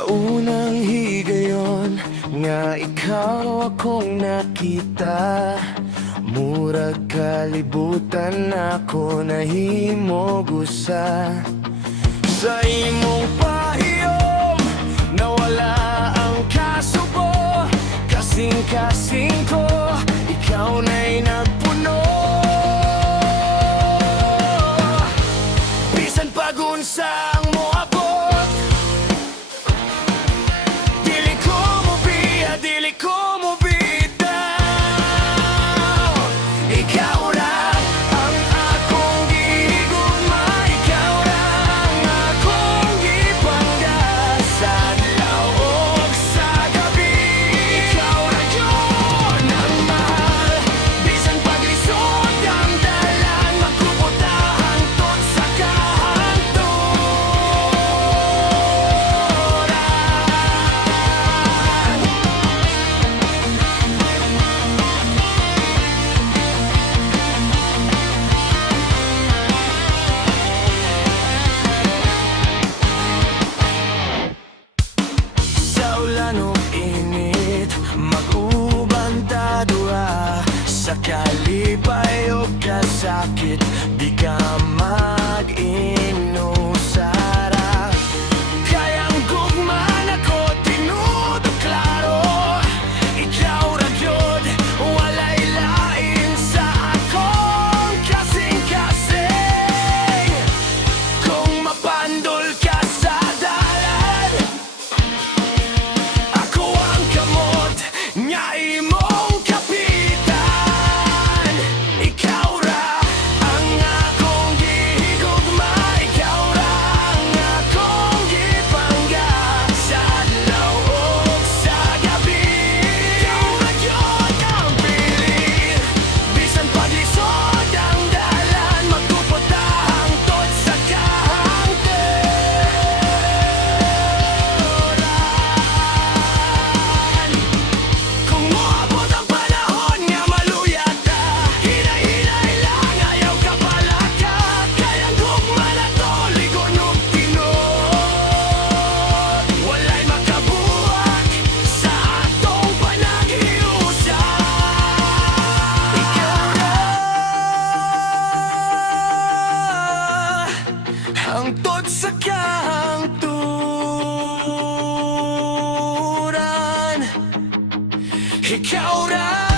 Sa unang higayon nga ikaw akong nakita, murag kalibutan ako nahimog usa. Sa imong pahiyom nawala ang kasubo, kasing-kasing ko ikaw na'y nagpuno. Bisan pagunsa ang moabot, dili ko mo biya, dili ko mo bitaw. Ikaw ra ang akong gihigugma, ikaw ra ang akong gipangga sa adlaw ug sa gabi. Ikaw ra yun ang mahal, bisan paglisod ang dalan, magkupot na hangtod sa sa kalipay o kasakit, di ka mag-inusara. Kayang gugman ako, tinuod o klaro, ikaw ra gyud, walay lain sa akong kasing-kasing. Kung mapandol ka sa dalan, ako ang kamot nga imong kapitan. Hangtod sa kahangturan, ikaw ra